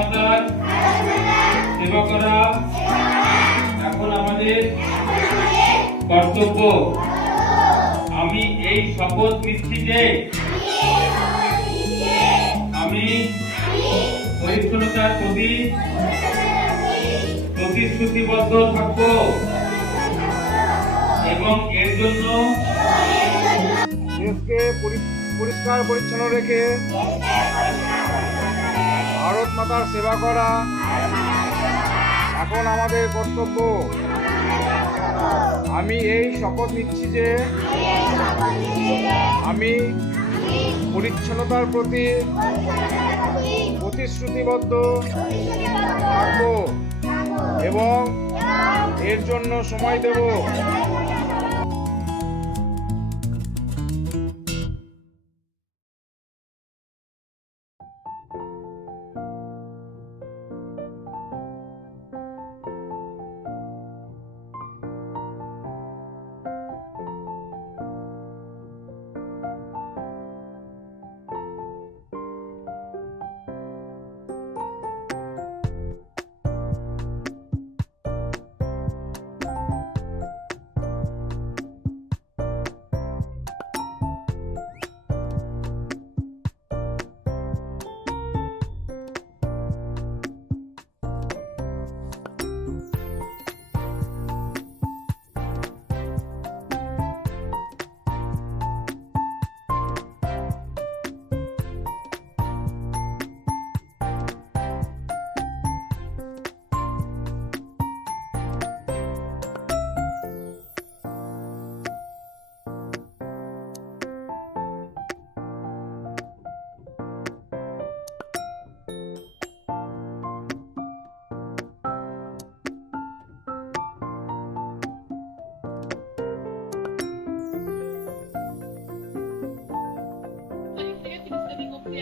মাতার সেবা করা এখন আমাদের কর্তব্য। আমি এই শপথ নিচ্ছি যে আমি পরিচ্ছন্নতার প্রতি প্রতিশ্রুতিবদ্ধ থাকব এবং এর জন্য দেশকে পরিষ্কার পরিচ্ছন্ন রেখে ভারত মাতার সেবা করা এখন আমাদের কর্তব্য। আমি এই শপথ নিচ্ছি যে আমি পরিচ্ছন্নতার প্রতি প্রতিশ্রুতিবদ্ধ থাকব এবং এর জন্য সময় দেব।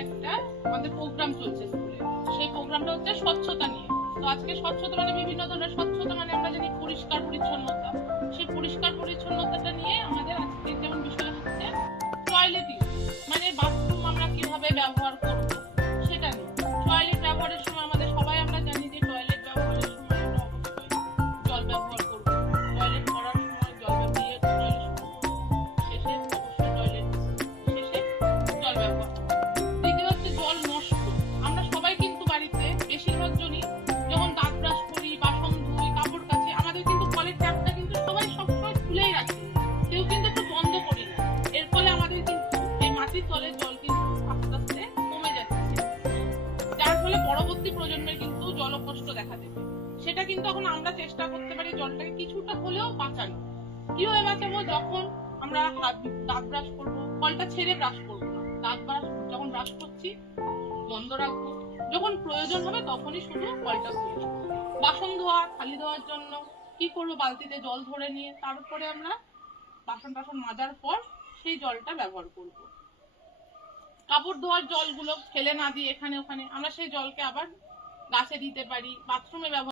একটা আমাদের প্রোগ্রাম চলছে স্কুলে। সেই প্রোগ্রামটা হচ্ছে স্বচ্ছতা নিয়ে। তো আজকে স্বচ্ছতা মানে বিভিন্ন ধরনের স্বচ্ছতা, মানে আমরা জানি পরিষ্কার পরিচ্ছন্নতা। সেই পরিষ্কার পরিচ্ছন্নতাটা নিয়ে আমাদের আজকে যেমন বিষয় হচ্ছে টয়লেট ইউজ, মানে বাথরুম আমরা কিভাবে ব্যবহার করব সেটা নিয়ে। টয়লেট ব্যবহারের সময় আমাদের সবাই আমরা জানি যে টয়লেট ব্যবহারের সময় আমরা অবশ্যই জল ব্যবহার করব। টয়লেট করার সময় জল ব্যবহার, টয়লেট শেষে অবশ্যই টয়লেট শেষে জল ব্যবহার। জল নষ্ট, আমরা সবাই কিন্তু বাড়িতে বেশিরভাগ জনই যখন দাঁত ব্রাশ করি, বাসন ধুই, কাপড় কাচি, আমাদের কিন্তু কলের ট্যাপটা কিন্তু সবাই সবসময় খুলেই রাখি, কেউ কিন্তু একটু বন্ধ করি না। এর ফলে আমাদের কিন্তু এই মাটির তলের জল কিন্তু আস্তে আস্তে কমে যাচ্ছে, যার ফলে পরবর্তী প্রজন্মের কিন্তু জলকষ্ট দেখা দেবে। সেটা কিন্তু এখন আমরা চেষ্টা করতে পারি জলটাকে কিছুটা হলেও বাঁচানো। কিভাবে বাঁচাবো? যখন আমরা দাঁত ব্রাশ করবো, কলটা ছেড়ে ব্রাশ করবো না। দাঁত ব্রাশ যখন ব্রাশ করছি বন্ধ রাখবো, যখন প্রয়োজন হবে তখনই শুধু কলটা খুলবো। বাসন ধোয়া, থালি ধোয়ার জন্য কি করবো? বালতিতে জল ধরে নিয়ে তারপরে আমরা বাসন টাসন মাজার পর সেই জলটা ব্যবহার করবো। কাপড় ধোয়ার জলগুলো ফেলে না দিয়ে এখানে ওখানে আমরা সেই জলকে আবার গাছে দিতে পারি, বাথরুমে ব্যবহার